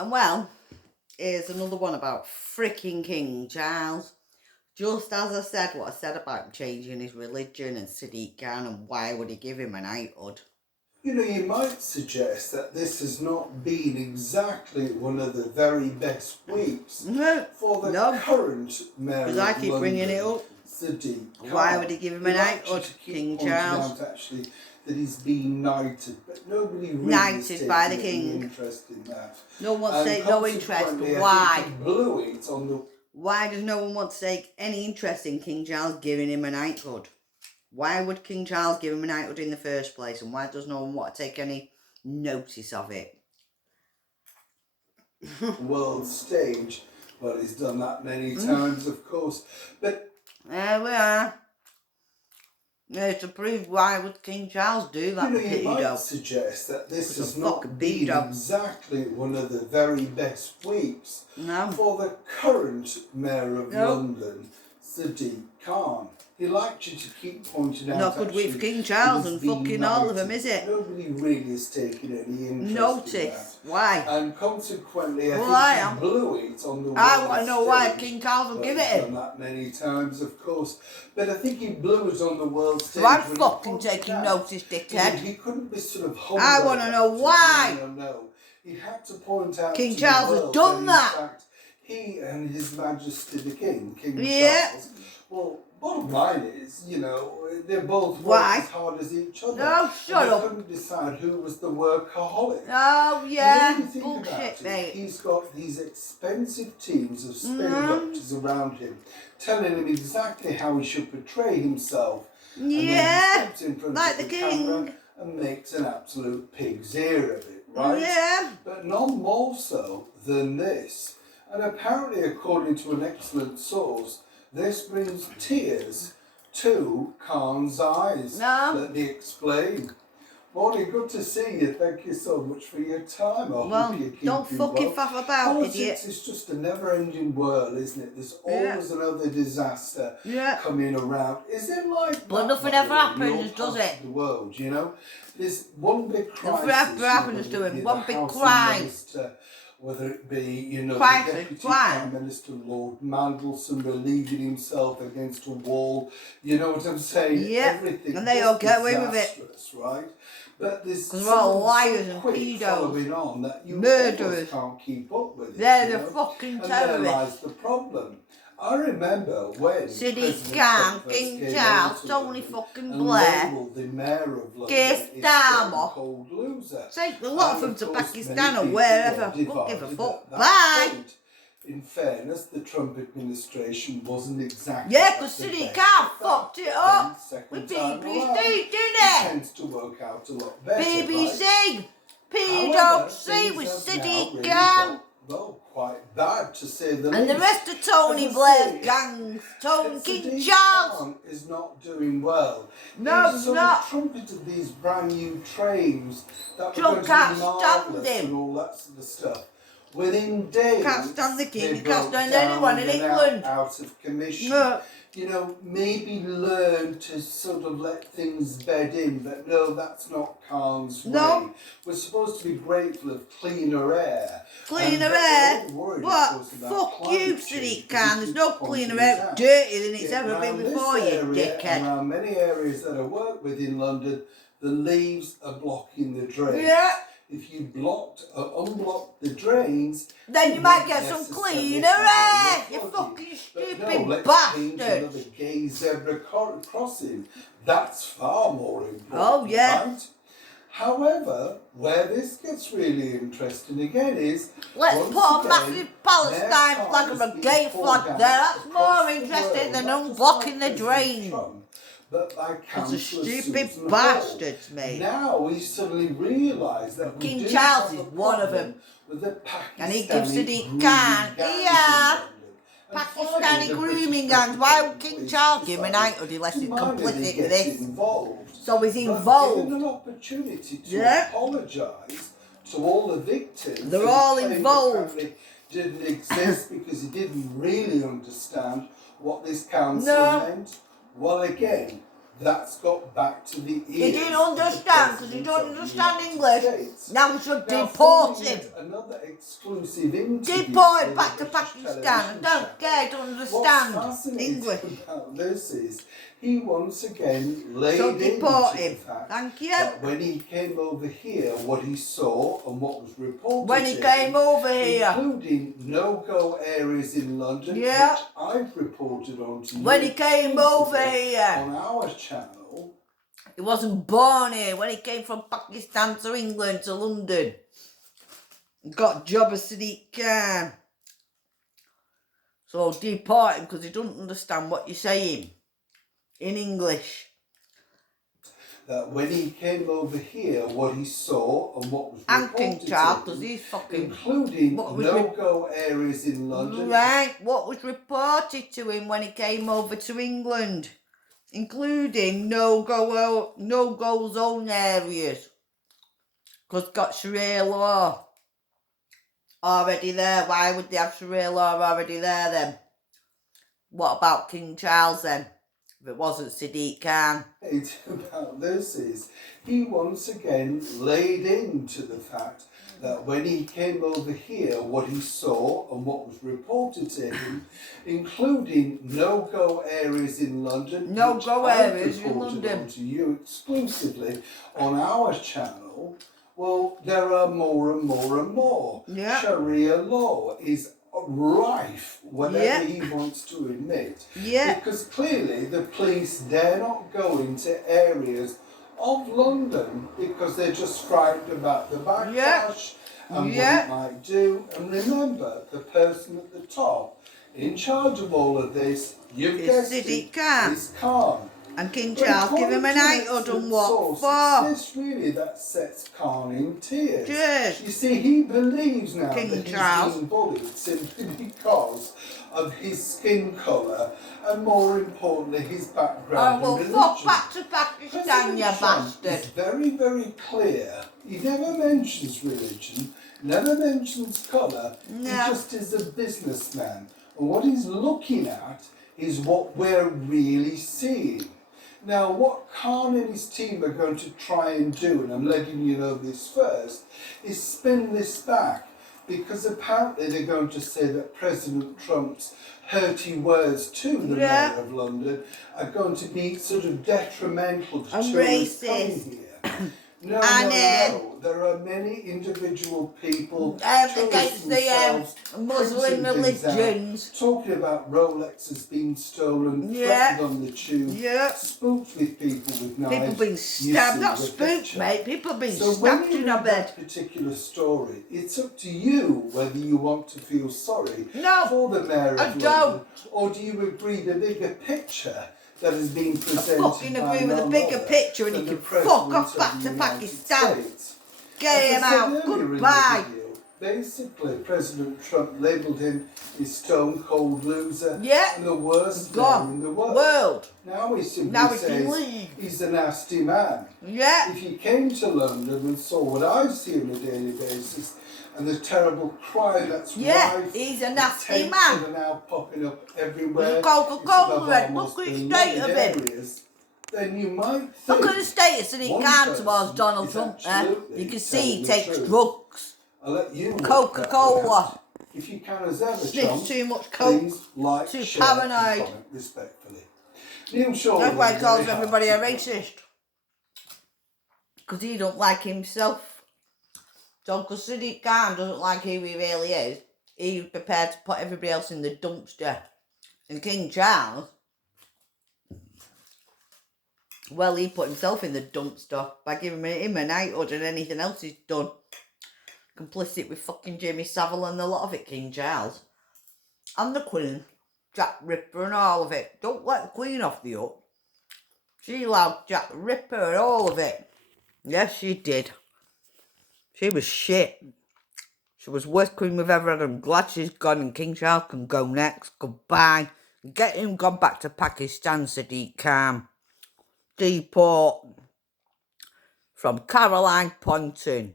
And well, here's another one about freaking King Charles. Just as I said what I said about changing his religion and Sadiq Khan and why would he give him a knighthood. You know, you might suggest that this has not been exactly one of the very best weeks for the current mayor of London. Because I keep bringing it up. Sadiq Khan. Why would he give him a knighthood, King Charles? Out, actually, that he's been knighted, but nobody really knighted by the king. Interest in that. No one wants to take no interest. Why? Blew it on the. Why does no one want to take any interest in King Charles giving him a knighthood? Why would King Charles give him a knighthood in the first place? And why does no one want to take any notice of it? World stage. Well, he's done that many times, of course. But there we are. No, to prove why would King Charles do that? You might suggest that this has not been exactly one of the very best weeks for the current mayor of London, Sadiq Khan. He liked you to keep pointing out. Not good with King Charles and fucking all of them, is it? Nobody really has taken any interest notice. In that. Why? And consequently, I think he blew it on the. I want to know why King Charles will give it him. Done that many times, of course, but I think he blew it on the world stage. So I'm fucking taking notice, dickhead. He couldn't be sort of. Humble. I want to know why. No, he had to point out. King Charles has done that. In fact, he and His Majesty the King Charles. Well. Bottom line is, you know, they're both worked as hard as each other. No, shut up. They couldn't decide who was the workaholic. Oh, yeah, you know, bullshit, mate. He's got these expensive teams of spin doctors around him, telling him exactly how he should portray himself. Yeah, and then steps in front like of the king. And makes an absolute pig's ear of it, right? Yeah. But none more so than this. And apparently, according to an excellent source, this brings tears to Khan's eyes. Let me explain. Morning, good to see you. Thank you so much for your time. I hope you keep don't fucking faff about, idiot. It's just a never-ending whirl, isn't it? There's always another disaster coming around. Is it like but nothing ever happens, does it? The world, you know? There's one big crisis. Nothing ever happens to him. One big crime. Whether it be, you know, the Deputy Prime Minister Lord Mandelson relieving himself against a wall, you know what I'm saying? Yeah, everything. And they all get away with it. Right? But there's because we're all liars and pedos, on that you murderers. Can't keep up with it. They're the fucking terrorists. And there lies the problem. I remember when Sadiq Khan, King Charles, Tony fucking Blair, Keir Starmer, take a lot of them to Pakistan or wherever. Don't give a fuck. Bye. In fairness, the Trump administration wasn't exactly. Yeah, because Sadiq Khan fucked it up with BBC, didn't it? Tends to work out a lot better. BBC, PWC with Sadiq Khan. Well, quite bad to say the least. And the rest of Tony Blair's gangs, King Charles is not doing well. No, he's not. Trumpeted these brand new trains that Trump were going can't to be stand marvellous him. And all that sort of stuff. Within days, can't stand the king. You can't stand anyone in England. Out of commission. No. You know, maybe learn to sort of let things bed in, but no, that's not Khan's way. We're supposed to be grateful of cleaner air. Cleaner air? What? Fuck you, Sadiq Khan. There's no cleaner air. Dirtier than it's ever been before, you dickhead. Around many areas that I work with in London, the leaves are blocking the drains. Yeah. If you unblock the drains, then you might get some cleaner air. You fucking stupid bastard. Another gay zebra crossing. That's far more important. Oh yeah. Right? However, where this gets really interesting again is let's put a massive Palestine flag or a gay flag there. That's more interesting than unblocking the drain. But by it's a stupid bastards, mate. Now we suddenly realise that King Charles is one of them. With the and he gives Sadiq Khan, Pakistani grooming gangs. Why would King Charles give him a knighthood unless he's complicit with this? So he's involved. Given an opportunity to apologise to all the victims. They're all involved. Didn't exist because he didn't really understand what this council meant. Well, again, that's got back to the ears. He didn't understand because he don't understand English. Now we should deport him. Another exclusive interview. Deport him back to Pakistan. I don't care, he don't understand English. What's fascinating about this is he once again laid So into deport the him. fact Thank you. that when he came over here, what he saw and what was reported When he to came him, over here. including no-go areas in London, Yeah. which I've reported on to you. When he came over here. On our channel. He wasn't born here. When he came from Pakistan to England to London. He got a job as Sadiq Khan. So deport him because he doesn't understand what you're saying in English. That when he came over here, what he saw and what was reported King Charles, because he's fucking... including no-go areas in London. Right, what was reported to him when he came over to England, including no-go zone areas, because got Sharia law already there. Why would they have Sharia law already there then? What about King Charles then? If it wasn't Sadiq Khan. About this is he once again laid into the fact that when he came over here, what he saw and what was reported to him, including no-go areas in London, No-go areas in London, to you exclusively on our channel. Well, there are more and more and more. Yeah. Sharia law is rife, whatever he wants to admit. Yeah. Because clearly the police dare not go into areas of London because they're just frightened about the backlash and what it might do. And remember, the person at the top, in charge of all of this, you've guessed it, is Khan. And King Charles give him a knighthood and what for? It's this really that sets Khan in tears. Yes. You see, he believes now King that Charles. he's being bullied simply because of his skin colour and, more importantly, his background and religion. Fuck back to Pakistan, you bastard. It's very, very clear. He never mentions religion, never mentions colour. No. He just is a businessman. And what he's looking at is what we're really seeing. Now, what Khan and his team are going to try and do, and I'm letting you know this first, is spin this back. Because apparently they're going to say that President Trump's hurty words to the Mayor of London are going to be sort of detrimental to tourists coming here. No. There are many individual people against the Muslim religions, talking about Rolexes being stolen, threatened on the tube, spooked with people with knives. People being stabbed, not spooked, mate. People being stabbed in a bed. That particular story, it's up to you whether you want to feel sorry for the Mayor of London, or do you agree the bigger picture that has been presented. I fucking agree with the bigger picture, and he can fuck off back to Pakistan. Get him out. Goodbye. Basically, President Trump labelled him a stone cold loser and the worst man in the world. Now he simply says he's a nasty man. If he came to London and saw what I see on a daily basis, and the terrible crime that's rife, he's a nasty man. Are now popping up everywhere. Coca-Cola red. Look at the state of it. Then you might think. Look at the status that he can towards Donald Trump there. You can see he takes drugs. I'll let you Coca-Cola. If you can as ever, Sniffs too much coke. Please like, too share, paranoid. and comment respectfully. Neil Shaw. That's why he calls everybody a racist. Because he don't like himself. So, because Sadiq Khan doesn't like who he really is, he's prepared to put everybody else in the dumpster. And King Charles, well, he put himself in the dumpster by giving him a knighthood and anything else he's done. Complicit with fucking Jimmy Savile and a lot of it, King Charles. And the Queen, Jack Ripper and all of it. Don't let the Queen off the hook. She allowed Jack the Ripper and all of it. Yes, she did. She was shit. She was worst queen we've ever had. I'm glad she's gone and King Charles can go next. Goodbye. Get him gone back to Pakistan, Sadiq Khan. Deport. From Caroline Poynton.